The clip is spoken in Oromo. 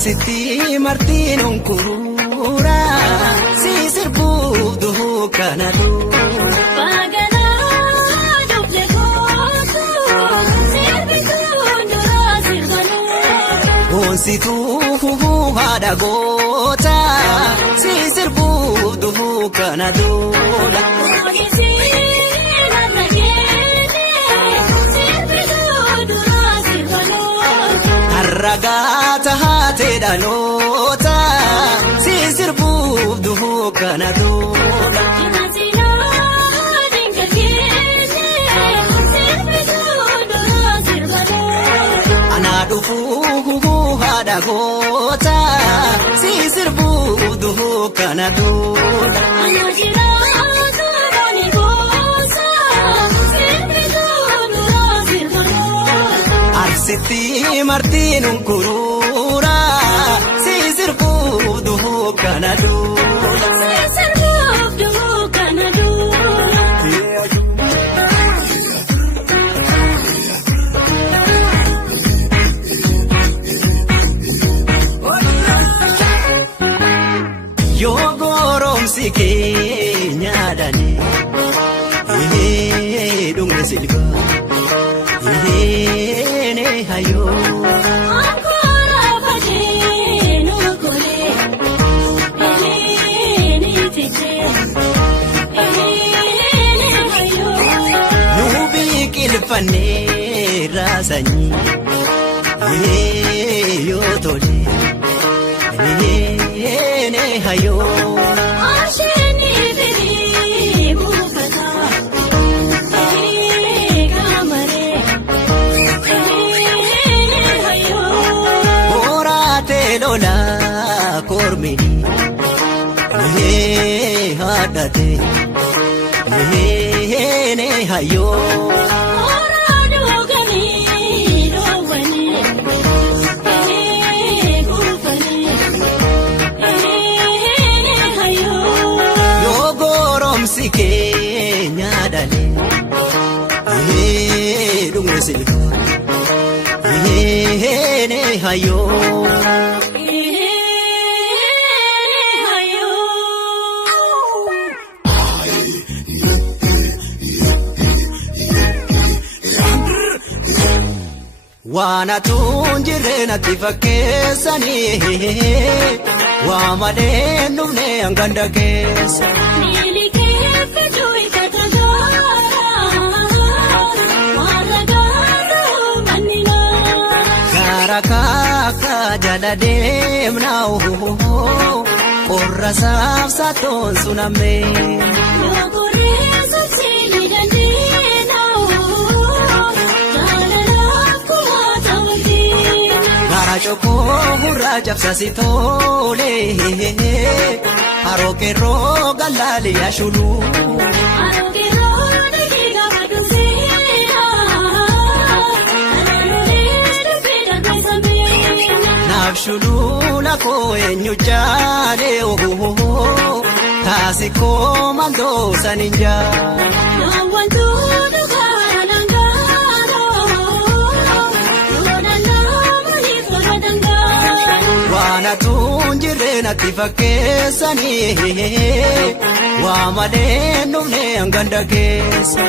Sitti martiin onkuura si sirbuuf duhuu kana duura. Baganaa dublee kootu sirbituun dura sirbanuu. Boonsituu haadha goota si sirbuuf duhuu kana duura. Boonsituu nana keelee sirbituun dura sirbanuu. Harragaata haatee dhaloota si sirbuuf duhuu kana duura. Imaasinaa dinka keelee sirbituun dura sirbanuu. Anaa dhufuu haadha goota si sirbuuf duhuu kana duura. Anaa jiraatu booni goosa sirbituun dura sirbanuu. Arsitti martiin onkuura si sirbuuf duhuu kana duura. Sirbuuf duhuu kana duura. Yoo goromsi keenyaadhaani dhugna silbaa ne hayoo. Ankoora baatee nuukolee ni tijjee ni hayoo. Nu biqilfannee raasanii yoo tole ne hayoo. Asheenni firii buufataa kaamaree ni hayoo. Boraatee lolaa kormini haadhatee ne hayoo. Oraaduu ganii dhoowwanii buufanii ni hayoo. Yoo goromsi keenyaadhaani dhugna silbaa ne hayoo. Waan atuun jirre natti fakkeessanii waa malee dhufne hanganda keessa. Miili keeffatu hiikkata gaara warra gaaruu manninaa. Gaara kaaka jala deemnaa qorra saafsa toon sunamee. Yoo goreessa siini dandeenya jaalala kumaa ta'uutiin. Gaara chokoo hurraa cabsasi tole haroo keerroo galaali yaashuluu. Aroogiroo dhagee gaafa dhufeera alaalulee dhufee darbee samee. Naaf shuluu lakoo eenyu jaalee kaasi koo mandoo saniin jaa. Naawwantuu dhugaara nangaaroo yoonannaamanii fuula dangaaroo. Waan atuun jirre natti fakkeessanii waa malee dhufne hanganda keessa.